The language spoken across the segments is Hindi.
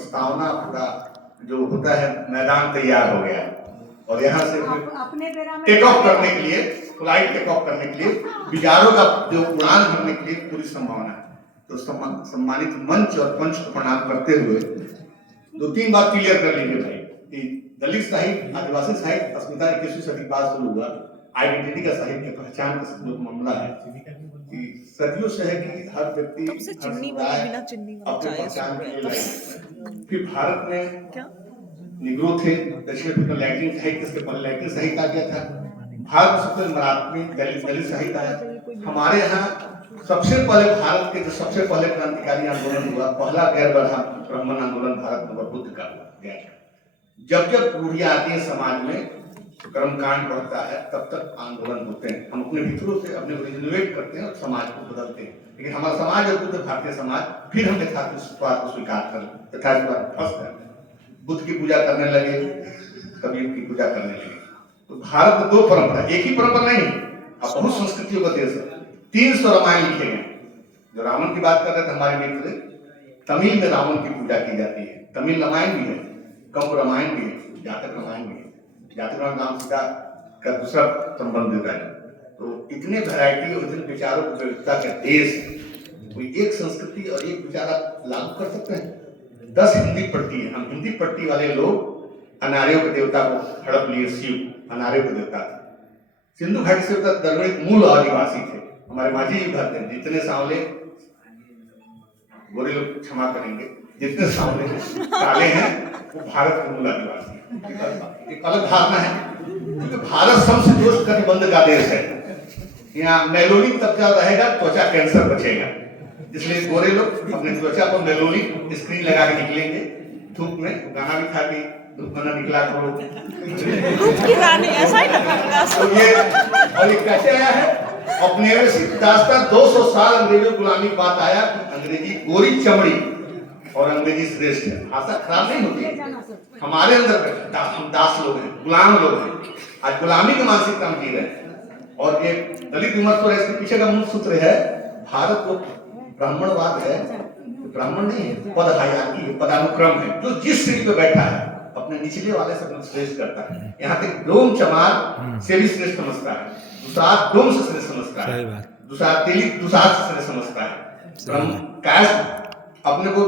प्रस्तावना पूरा जो होता है मैदान तैयार हो गया और यहाँ से टेक ऑफ करने के लिए, फ्लाइट टेक ऑफ करने के लिए, विचारों का जो उड़ान भरने के लिए पूरी संभावना है। तो सम्मानित मंच और पंच को प्रणाम करते हुए 2-3 बात क्लियर कर लीजिए भाई कि दलित साहित्य, आदिवासी साहित्य अस्मिता 21वीं सदी बाद शुरू हुआ। आइडेंटिटी का साहित्य, पहचान का जो मामला है कि सदियों से है कि हर व्यक्ति अपनी पहचान के लिए लड़ा। फिर भारत में निग्रो थे, दक्षिण अफ्रीका लैटिन साहित्य, इसके पहले लैटिन साहित्य आ गया था। भारत में सबसे मराठी दलित साहित्य आया। हमारे यहाँ सबसे पहले भारत के जो सबसे पहले क्रांतिकारी आंदोलन हुआ, पहला गैर ब्राह्मण आंदोलन भारत में बुद्ध का गया। जब जब रूढ़ियां आती है समाज में, कर्मकांड बढ़ता है, तब तक आंदोलन होते हैं। हम अपने भीतरों से अपने को रिजनरेट करते हैं और समाज को बदलते हैं। लेकिन हमारा समाज और बुद्ध भारतीय समाज फिर हम यथार्थवाद को स्वीकार कर यथार्थवाद फंस गए, बुद्ध की पूजा करने लगे, कबीर की पूजा करने लगे। तो भारत में 2 परंपरा, एक ही परंपरा नहीं, अब बहुत संस्कृतियों का देश है। 300 रामायण लिखे गए। जो रावण की बात कर रहे थे हमारे मित्र, तमिल में रावण की पूजा की जाती है। तमिल रामायण भी है, कंप रामायण भी है, जातक रामायण भी है। जातक राम सीता का दूसरा संबंध है। तो इतने वैरायटी और इतने विचारों की विविधता का देश, कोई एक संस्कृति और एक विचार आप लागू कर सकते हैं? 10 हिंदी पट्टी है, हम हिंदी पट्टी वाले लोग अनार्यों के देवता को हड़प लिए। शिव अनार्यों के देवता थे। सिंधु घाटी से दरमित मूल आदिवासी थे। हमारे माझी जी कहते हैं जितने सांवले, गोरे लोग क्षमा करेंगे, जितने सांवले काले हैं वो भारत के मूल आदिवासी। एक अलग धारणा है क्योंकि भारत समशीतोष्ण कटिबंध का देश है। यहाँ मेलोनिक तबका रहेगा, त्वचा कैंसर बचेगा। इसलिए गोरे लोग अपने त्वचा पर मेलोनिक स्क्रीन लगा के निकलेंगे धूप में। गाना भी था कि धूप में निकला करो, ऐसा ही लगेगा। तो ये और ये कैसे आया है? औपनिवेशिक दास्तान 200 साल अंग्रेजों गुलामी बात आया कि अंग्रेजी गोरी चमड़ी और अंग्रेजी श्रेष्ठ है। भाषा खराब नहीं होती। हमारे अंदर हम दास लोग हैं, गुलाम लोग हैं। आज गुलामी की मानसिकता हम जी रहे हैं। और ये दलित विमर्श और इसके पीछे का मूल सूत्र है, भारत को ब्राह्मणवाद है, ब्राह्मण नहीं है, पद हायरार्की है, पदानुक्रम है। जो जिस सीट पे बैठा है अपने निचले वाले से अपना श्रेष्ठ करता है। यहाँ तक डोम चमार से भी श्रेष्ठ समझता है, दुसाध डोम से श्रेष्ठ समझता है, दुसाध तेली दुसाध से श्रेष्ठ समझता है, कायस्थ अपने को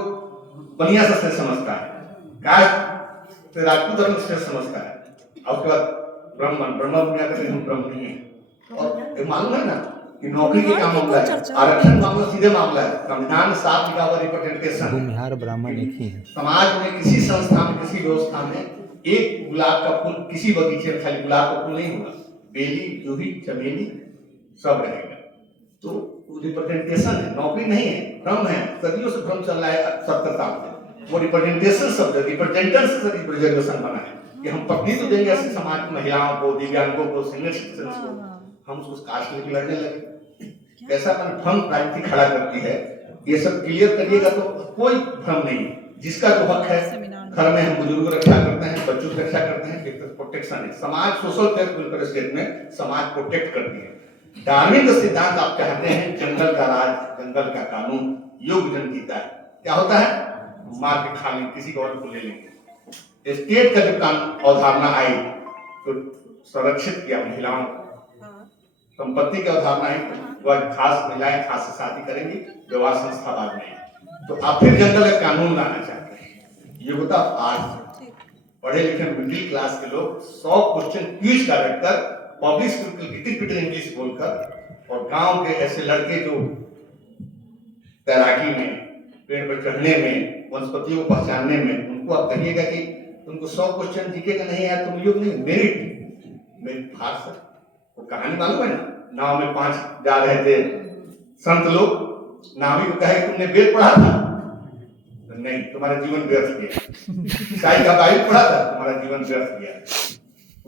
बनिया से श्रेष्ठ समझता है, कायस्थ राजपूत धर्म से श्रेष्ठ समझता है। और उसके बाद ब्राह्मण दुनिया का ब्रह्म नहीं है। और मालूम है ना कि नौकरी के क्या मामला है, आरक्षण मामला सीधे मामला है। संविधान 7 लिखा हुआ रिप्रेजेंटेशन। भूमिहार ब्राह्मण एक ही है। समाज में किसी संस्था में, किसी व्यवस्था में एक गुलाब का फूल किसी बगीचे में खाली गुलाब का फूल नहीं होगा, बेली, जूही, चमेली सब रहेगा। तो रिप्रेजेंटेशन है, नौकरी नहीं है, भ्रम है। सदियों से भ्रम चल रहा है 70 साल से। वो रिप्रेजेंटेशन शब्द रिप्रेजेंटेशन से रिप्रेजेंटेशन बना है कि हम पत्नी तो देंगे ऐसे समाज की महिलाओं को, दिव्यांगों को, सीनियर सिटीजन को। हम उसको कास्ट लेके लड़ने लगे। कैसा भ्रम राजनीति खड़ा करती है। ये सब क्लियर करिएगा तो कोई भ्रम नहीं। जिसका जो हक है, घर में हम बुजुर्गों की रक्षा करते हैं, बच्चों की रक्षा करते हैं, एक प्रोटेक्शन है। समाज सोशल वेलफेयर स्टेट में समाज प्रोटेक्ट करती है। डार्विन का सिद्धांत आप चाहते हैं, जंगल का राज, जंगल का कानून, योग जन जीता है। क्या होता है? मार के खा लेंगे, किसी और को ले लेंगे। स्टेट का जब कानून अवधारणा आई तो संरक्षित किया महिलाओं को। संपत्ति की अवधारणा आई, वह खास महिलाएं खास से शादी करेंगी, विवाह संस्था बाद में। तो आप फिर जंगल का कानून लाना चाहते हैं। ये होता आज पढ़े लिखे मिडिल क्लास के लोग 100 क्वेश्चन क्विज का रखकर, पब्लिक पिटर इंग्लिश बोलकर, और गांव के ऐसे लड़के जो तैराकी में, पेड़ पर चढ़ने में, वनस्पतियों को पहचानने में, उनको आप कहिएगा कि तुमको 100 क्वेश्चन जीके का नहीं आया, तुम योग नहीं, मेरिट फार्स है। वो कहानी मालूम है ना, नाव में 5 जा रहे थे संत लोग, नावी को कहे तुमने वेद पढ़ा था? तो नहीं, तुम्हारा जीवन व्यर्थ गया। साई का बाइबल पढ़ा था? तुम्हारा जीवन व्यर्थ गया।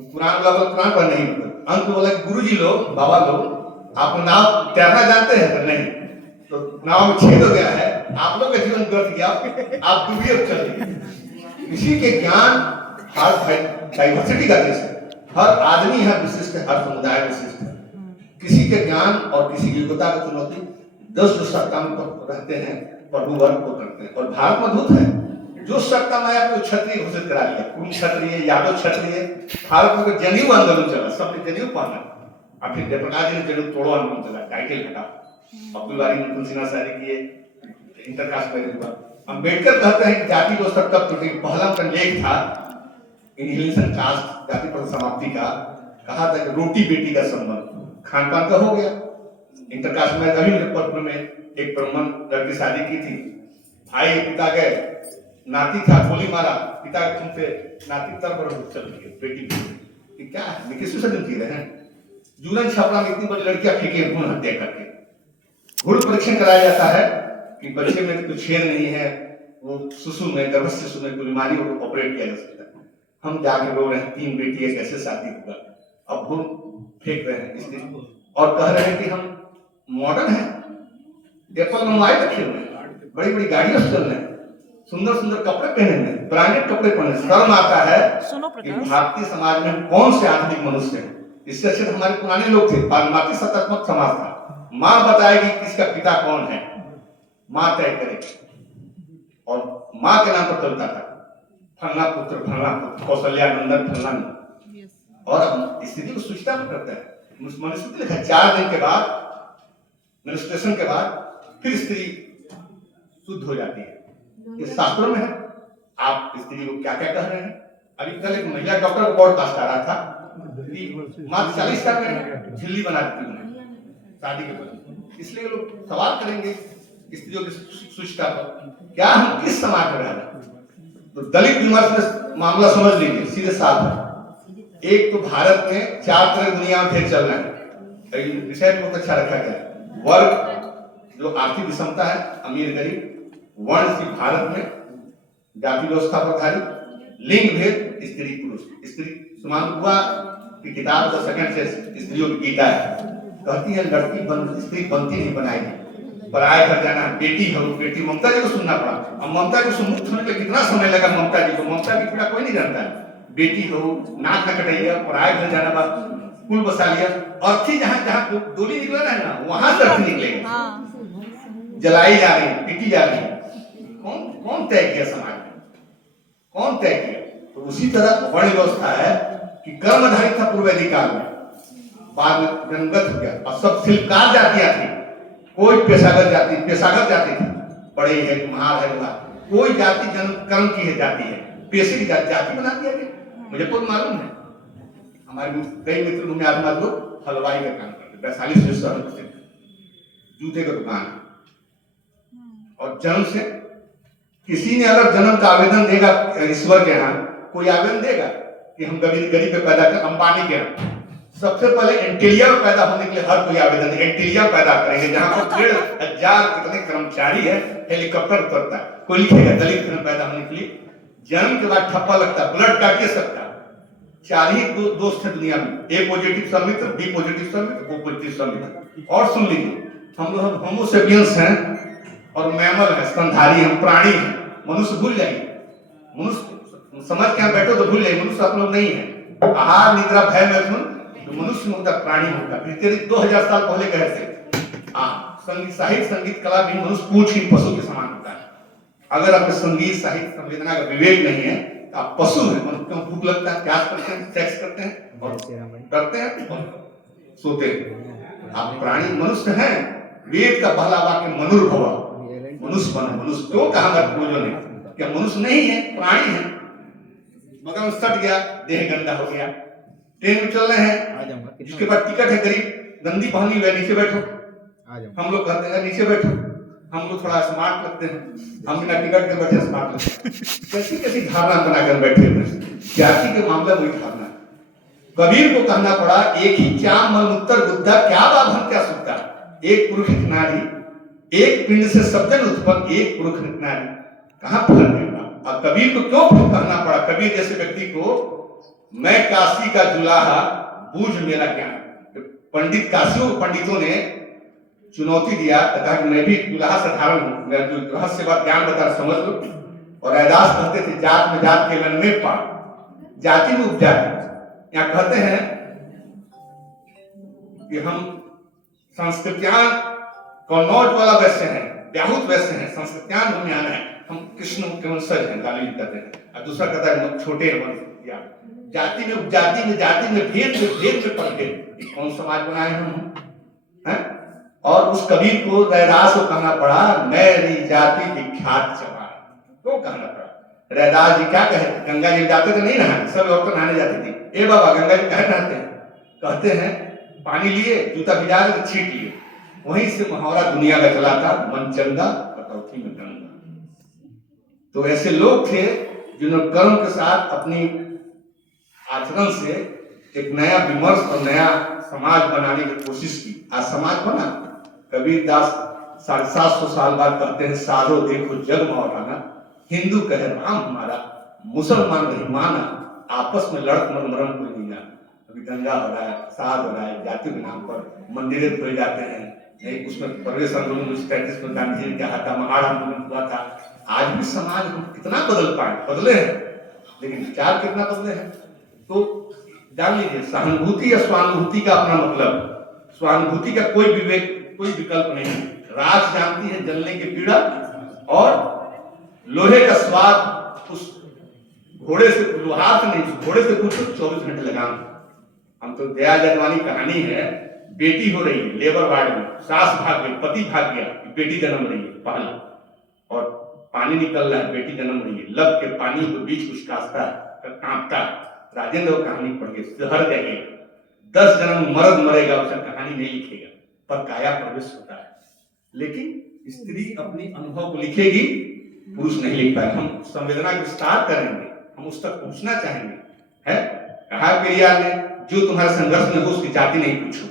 कुरान वाला कुरान पर नहीं, अंत बोला गुरुजी लोग, बाबा लोग, आप नाव तैरना जानते हैं? तो नहीं, तो नाव में छेद हो गया है, आप लोग का जीवन व्यर्थ गया, आप डूबिए अब चलिए। किसी के ज्ञान, हर डाइवर्सिटी का देश है, हर आदमी है विशिष्ट है, हर समुदाय विशिष्ट है। किसी के ज्ञान और किसी की योग्यता की चुनौती 10 जो सत्ता में रहते हैं प्रभु वर्ग को करते हैं। और भारत में अद्भुत है, जो सत्ता में आया तो क्षत्रिय घोषित करा दिया, कुल क्षत्रिय, यादव क्षत्रिय। भारत में जनेऊ आंदोलन चला, सबने जनेऊ पहना, और फिर जयप्रकाश जी ने जनेऊ तोड़ो आंदोलन चला, टाइटल हटा, अब्दुल बारी ने तुलसी ना शादी किए, इंटरकास्ट मैरिज हुआ। अम्बेडकर कहते हैं कि जाति व्यवस्था कब टूटी। पहला उनका लेख था इनहिलेशन कास्ट, जाति प्रथा समाप्ति का, कहा था कि रोटी बेटी का संबंध खान पान का हो गया। इंटरकास्ट मैरिज अभी मुजफ्फरपुर में एक ब्राह्मण लड़की शादी की थी, भाई पिता गए, नाती था, गोली मारा, पिता के खून से नाती तरफ चल रही है, बेटी कि क्या है, किसी से जी रहे हैं। जूलन छपरा में इतनी बड़ी लड़कियां फेंकी भ्रूण हत्या करके। भ्रूण परीक्षण कराया जाता है कि बच्चे में कुछ छेद नहीं है, वो शिशु में, गर्भस्थ शिशु में कोई बीमारी हो तो ऑपरेट किया जा सकता है। हम जाके रो रहे हैं, 3 बेटी है, कैसे शादी होगा, अब भ्रूण फेंक रहे हैं इसलिए, और कह रहे हैं कि हम मॉडर्न हैं, एप्पल मोबाइल रखे हुए हैं, बड़ी बड़ी गाड़ियां चल रहे हैं, सुंदर सुंदर कपड़े पहने हुए, ब्रांडेड कपड़े पहने। शर्म आता है कि भारतीय समाज में कौन से आधुनिक मनुष्य हैं। इससे अच्छे हमारे पुराने लोग थे, पारंपरिक सत्तात्मक समाज था। माँ बताएगी किसका पिता कौन है, माँ तय करेगी, और माँ के नाम पर चलता था, फलना पुत्र, कौशल्या नंदन फलना। और अब स्थिति को सूचना में करता है, मनुस्मृति लिखा 4 दिन के बाद, मेंस्ट्रुएशन के बाद फिर स्त्री शुद्ध हो जाती है। ये शास्त्रों में है। आप स्त्री को क्या क्या कह रहे हैं। अभी कल एक महिला डॉक्टर को पॉडकास्ट आ रहा था कि मात्र 40 साल में झिल्ली बना देती है शादी के बाद। इसलिए लोग सवाल करेंगे स्त्रियों की सुचिता पर, क्या हम किस समाज में रह रहे हैं। तो दलित विमर्श में मामला समझ लीजिए, सीधे साफ है। एक तो भारत में 4 तरह दुनिया में फिर चल रहे हैं, विषय बहुत अच्छा रखा गया। वर्ग जो आर्थिक विषमता है, अमीर गरीब, वर्ण सिर्फ भारत में, जाति व्यवस्था पर आधारित, लिंग भेद, स्त्री पुरुष। स्त्री सुमानुआ की किताब द सेकंड सेक्स स्त्रियों की गीता है, कहती है लड़की स्त्री बनती नहीं बनाएगी, पराये घर जाना, बेटी हो बेटी। ममता जी को सुनना पड़ा, अब ममता जी को मुक्त होने में कितना समय लगा ममता जी को, ममता की पीड़ा कोई नहीं जानता है। बेटी हो, नाक न कटाइए, पराये घर जाना, बाद कुल बसा लिया, अर्थी जहां जहां डोली निकला है ना, वहां से अर्थी निकलेगा, जलाई जा रही है, पीटी जा रही है। कौन तय किया समाज में, कौन तय किया। तो उसी तरह वर्ण व्यवस्था है कि कर्म आधारित था पूर्व वैदिक काल में, बाद में जन्मगत हो गया। अब सब शिल्पकार जातियां थी, कोई पेशागत जाति थी, बड़े है कुम्हार है, कोई जाति जन्म कर्म की है जाति है, पेशे की जाति बना दिया गया। मुझे खुद मालूम है, हमारे कई मित्र भूमि आत्मा लोग हलवाई का काम करते, वैशाली से जूते का दुकान, और जन्म से किसी ने अगर जन्म का आवेदन देगा ईश्वर के यहाँ, कोई आवेदन देगा कि हम गरीब पे पैदा कर, अंबानी के यहाँ सबसे पहले एंटीलिया में पैदा होने के लिए हर कोई आवेदन देगा, एंटीलिया पैदा करेंगे, जहां पर 1,500 कितने कर्मचारी है, हेलीकॉप्टर उतरता है, कोई लिखेगा दलित में पैदा होने के लिए। जन्म के बाद ठप्पा लगता, ब्लड काटिए सकता। 4 ही दोस्त है दुनिया में, ए पॉजिटिव समित्र, बी पॉजिटिव समित्र, ओ पॉजिटिव समित्र। और सुन लीजिए, हम लोग होमोसेपियंस हैं और मैमल है, स्तनधारी, हम प्राणी हैं। मनुष्य भूल जाइए, मनुष्य समझ के बैठो तो भूल जाइए, मनुष्य आप लोग नहीं है। आहार निद्रा भय मैथुन जो मनुष्य में होता, प्राणी में होता। फिर 2000 साल पहले कहे थे संगीत साहित्य संगीत कला भी मनुष्य पूछहीन पशु के समान होता है। अगर आपके संगीत साहित्य संवेदना का विवेक नहीं है तो आप पशु हैं। मनुष्य को भूख लगता है, प्यास करते हैं, सेक्स करते हैं और करते हैं और सोते हैं। आप प्राणी मनुष्य हैं। वेद का पहला वाक्य मनुर्भव, मनुष्य बनो। मनुष्य क्यों कहा पूर्वजों ने, क्या मनुष्य नहीं है, प्राणी है। मगर सट गया, देह गंदा हो गया। ट्रेन में चल रहे हैं, जिसके पास टिकट है गरीब, गंदी पहनी हुई, नीचे बैठो। हम लोग कहते हैं नीचे बैठो, हम लोग थोड़ा स्मार्ट लगते हैं, हम बिना टिकट के बैठे स्मार्ट लगते हैं। कैसी कैसी धारणा बनाकर बैठे हुए। जाति के मामले में धारणा, कबीर को कहना पड़ा, एक ही चाम मलमूत्र बुद्धा, क्या बाधन क्या सुखता। एक पुरुष एक नारी, एक पिंड से सब जन उत्पन्न, एक पुरुष एक नारी, कहां फर्क है। अब कबीर को क्यों कहना पड़ा, कबीर जैसे व्यक्ति को, मैं काशी का जुलाहा बूझ मेरा ज्ञान। पंडित काशियों पंडितों ने चुनौती दिया, कहा कि मैं भी जुलाहा साधारण हूं, मेरा जो रहस्य बात ज्ञान बता समझ लो। और रैदास कहते थे, जात में जात के लन में पा, जाति में उपजाति। यहाँ कहते हैं कि हम संस्कृत्यान कन्नौज वाला वैश्य है, ब्याहुत वैश्य है, संस्कृत्यान भूमियान है। हम कृष्ण के वंशज हैं, गाली कहते हैं, और दूसरा कहता है हम छोटे वंश, या जाति में भेद में पड़ गए। कौन समाज बनाए हम हैं? और उस कबीर को रैदास को कहना पड़ा, मेरी जाति विख्यात चमार, क्यों कहना पड़ा? रैदास जी क्या कहे, गंगा जी जाते थे नहीं नहाने, सब औरतें नहाने जाती थी। ए बाबा गंगा जी कहे नहाते हैं? कहते हैं पानी लिए, जूता भिजा के छीट लिए। वहीं से मुहावरा दुनिया का चला था, मन चंगा कटौती में गंगा। तो ऐसे लोग थे जिन्होंने कर्म के साथ अपनी आचरण से एक नया विमर्श और नया समाज बनाने की कोशिश की। आज समाज बना। कबीर दास 750 साल बाद कहते हैं, साधो देखो जग मौलाना, हिंदू कहे राम हमारा, मुसलमान नहीं माना, आपस में लड़क मरम कोई नहीं जाना। अभी दंगा हो रहा है, साध हो रहा है, जाति के नाम पर मंदिरें खोले जाते हैं। नहीं, उसमें प्रवेश आंदोलन 1933 में गांधी जी का था, महाड़ आंदोलन हुआ था। आज भी समाज हम कितना बदल पाए, बदले हैं, लेकिन विचार कितना बदले हैं। तो जान लीजिए, सहानुभूति या स्वानुभूति का अपना मतलब, स्वानुभूति का कोई विवेक, कोई विकल्प नहीं। राख जानती है जलने की पीड़ा, और लोहे का स्वाद उस घोड़े से, लोहार से नहीं, घोड़े से कुछ 24 घंटे लगाम। हम तो दया जगवानी कहानी है, बेटी हो रही है लेबर वार्ड में, सास भाग गई, पति भाग गया, बेटी जन्म रही है पहला, और पानी निकल रहा है, बेटी जन्म रही है, लब के पानी के बीच कुछ कांपता है, कांपता है। राजेंद्र कहानी पढ़िए, शहर जाइएगा, 10 जन्म मर्द मरेगा, उसका कहानी नहीं लिखेगा, पर काया प्रवेश होता है। लेकिन स्त्री अपनी अनुभव को लिखेगी, पुरुष नहीं लिख पाएगा। हम संवेदना का विस्तार करेंगे, हम उस तक पहुंचना चाहेंगे। है कहा पेरियार ने, जो तुम्हारे संघर्ष में हो उसकी जाति नहीं पूछो।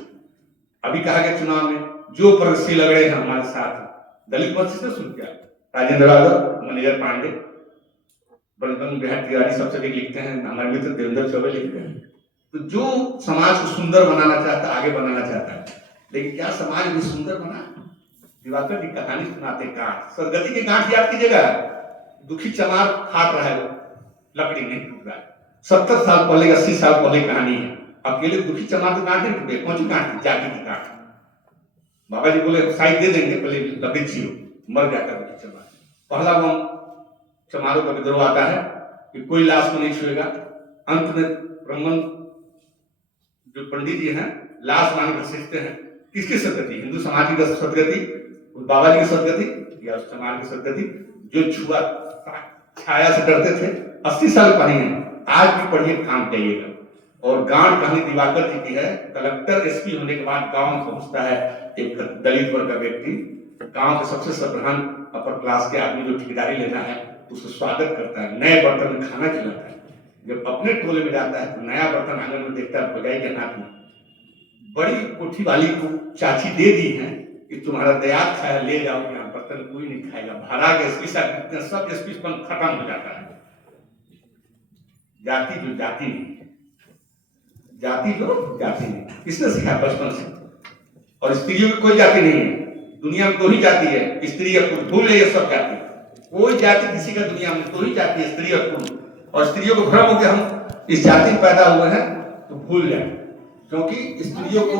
अभी कहा गया चुनाव में, जो प्रगतिशील लग हैं हमारे साथ, दलित पक्ष से सुन क्या, राजेंद्र यादव, मनियर पांडे, ब्रजबंध बिहार तिवारी सबसे अधिक लिखते हैं, हमारे मित्र देवेंद्र चौबे लिखते हैं। तो जो समाज को सुंदर बनाना चाहता है, आगे बनाना चाहता है, लेकिन क्या समाज भी सुंदर बना? दिवाकर की कहानी सुनाते, गांठ सदगति के गांठ याद कीजिएगा, दुखी चमार काट रहा है, लकड़ी नहीं टूट रहा है। 70 साल पहले, 80 साल पहले कहानी है। अकेले दुखी चमार तो गांठ नहीं टूटे, कौन सी गांठ? जाति की गांठ। बाबा जी बोले साइड दे देंगे, पहले लकड़ी छीलो, मर जाता दुखी चमार। पहला वो चमारों का विद्रोह आता है कि कोई लाश को नहीं छुएगा। अंत में ब्राह्मण जो पंडित जी हैं लाश मान घसीटते हैं। किसकी सदगति? हिंदू समाज की सदगति, बाबा जी की सदगति, या उस चमार की सदगति? जो छुआ छाया से डरते थे। 80 साल पहले है, आज भी पढ़िए, काम जाइएगा। और गांव कहानी दिवाकर जी की है। कलेक्टर एसपी होने के बाद गांव में पहुंचता है एक दलित वर्ग का व्यक्ति, गांव के सबसे सर्वधान अपर क्लास के आदमी जो ठेकेदारी लेना है, उसको स्वागत करता है, नए बर्तन में खाना खिलाता है। जब अपने टोले में जाता है तो नया बर्तन आंगन में देखता है, भौजाई के हाथ में बड़ी कोठी वाली को चाची दे दी है कि तुम्हारा दयाद खाया, ले जाओ, यहाँ बर्तन कोई नहीं खाएगा। भरा के एसपी साहब सब एसपी खत्म हो जाता है। जाति जो जाति नहीं, जाति जो जाति नहीं, किसने सिखाया बचपन से? और स्त्रियों की कोई जाति नहीं है दुनिया में, 2 ही जाति है, स्त्री और पुरुष। भूल ये सब जाति, कोई जाति किसी का दुनिया में 2 ही जाति है, स्त्री और पुरुष। और स्त्रियों को भ्रम हो कि हम इस जाति में पैदा हुए हैं, तो भूल जाए, क्योंकि स्त्रियों को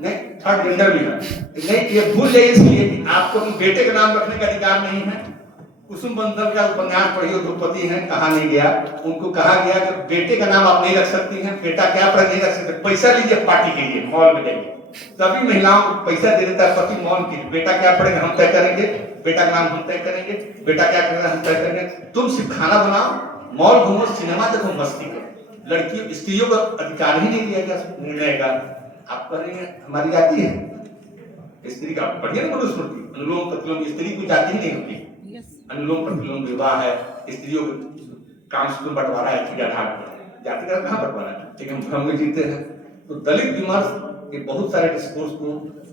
नहीं, थर्ड जेंडर भी है नहीं, ये भूल जाइए इसलिए कि आपको अपने बेटे का नाम रखने का अधिकार नहीं है। कुसुम बंदर का उपन्यास पढ़ियो, द्रौपदी हैं, कहा नहीं गया, उनको कहा गया कि बेटे का नाम आप नहीं रख सकती हैं, बेटा क्या पर नहीं रख सकते, पैसा लीजिए पार्टी के लिए, मॉल में जाइए। सभी महिलाओं को पैसा दे देता है पति, मॉल की, बेटा क्या पढ़ेगा हम तय करेंगे, बेटा का नाम हम तय करेंगे, बेटा क्या करेगा हम तय करेंगे। तुम सिर्फ खाना बनाओ, मॉल घूमो, सिनेमा देखो, मस्ती करो। लड़कियों स्त्रियों को अधिकार ही नहीं दिया गया निर्णय का। आप करेंगे, हमारी जाति है स्त्री का, पढ़िए ना मनुस्मृति, अनुलोम प्रतिलोम, स्त्री की जाति ही नहीं होती। अनुलोम प्रतिलोम विवाह है, स्त्रियों को काम से बंटवारा है, ठेकेदार पर, जाति का कहाँ बंटवारा है, लेकिन हम भ्रम में जीते हैं। तो दलित विमर्श के बहुत सारे डिस्कोर्स को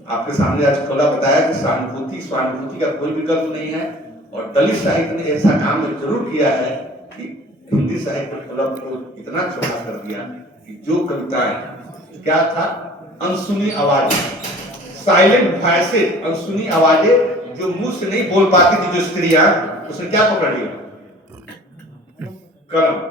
आपके सामने आज खोला बताया कि सहानुभूति स्वानुभूति का कोई विकल्प नहीं है। और दलित साहित्य ने ऐसा काम जरूर किया है कि हिंदी साहित्य क्लब को इतना चौड़ा कर दिया कि जो कविताएं क्या था, अनसुनी आवाजें, साइलेंट वॉइसेस, अनसुनी आवाजें जो मुंह से नहीं बोल पाती थी जो स्त्रियां, उसने क्या पकड़ लिया? कलम।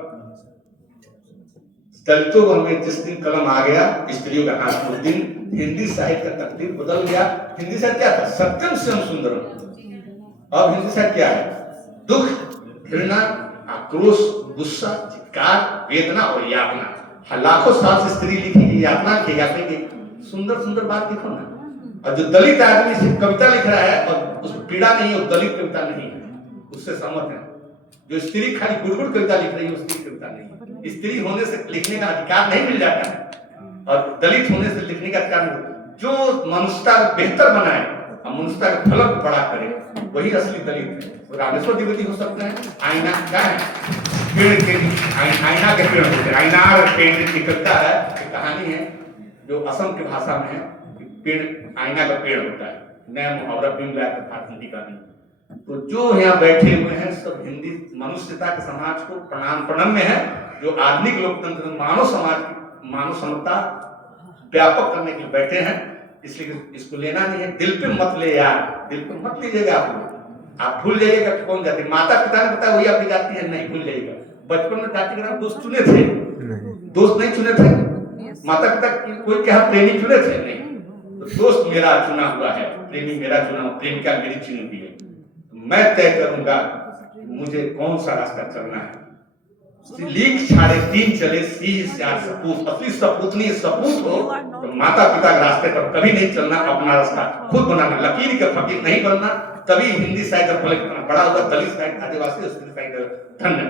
दलितों में जिस दिन कलम आ गया स्त्रियों का हाथ, उस दिन हिंदी साहित्य का तकदीर बदल गया। हिंदी साहित्य क्या था? सत्यम शिवम सुंदरम। अब हिंदी साहित्य क्या है? दुख, घृणा, आक्रोश, गुस्सा, चित्कार, वेदना और यातना। लाखों साल से स्त्री लिखी यातना लिखेगा, सुंदर सुंदर बात लिखो ना। और जो दलित आदमी सिर्फ कविता लिख रहा है और उसमें पीड़ा नहीं है, वो दलित कविता नहीं है, उससे सहमत है। जो स्त्री खाली गुड़गुड़ कविता लिख रही है, वो स्त्री कविता नहीं है। स्त्री होने से लिखने का अधिकार नहीं मिल जाता है, और दलित होने से लिखने का अधिकार नहीं। जो मनुष्यता को बेहतर बनाए और मनुष्यता के फलक को बड़ा करे, वही असली दलित है। रामेश्वर द्विवेदी हो सकते हैं। आईना क्या है? पेड़ के आईना के पेड़ होते हैं। आईनार पेड़ की कविता है, कहानी है जो असम की भाषा में है। पेड़ आईना का पेड़ होता है। नया मुहावरा भी मिला था हिंदी का भी। तो जो यहाँ बैठे हुए हैं सब हिंदी मनुष्यता के समाज को प्रणम्य है, जो आधुनिक लोकतंत्र मानव समाज की मानव समता व्यापक करने के लिए बैठे हैं। इसलिए इसको लेना नहीं है, दिल पे मत ले यार, दिल पे मत लीजिएगा। आप भूल जाइएगा कि कौन जाति। माता पिता ने बताया वही आपकी जाति है, नहीं भूल जाइएगा। बचपन में जाति के नाम दोस्त चुने थे, दोस्त नहीं चुने थे। माता पिता कोई क्या प्रेमी चुने थे, नहीं। तो दोस्त मेरा चुना हुआ है, प्रेमी मेरा चुना हुआ, प्रेमिका मेरी चुनी हुई है। मैं तय करूंगा मुझे कौन सा रास्ता चलना है। लीक 3.5 चले सीज 4 सपूत। असली सपूत नहीं, सपूत हो तो माता पिता के रास्ते पर कभी नहीं चलना, अपना रास्ता खुद बनाना। लकीर के फकीर नहीं बनना, तभी हिंदी साहित्य फलक इतना बड़ा होगा। दलित साहित्य, आदिवासी साहित्य धन्य।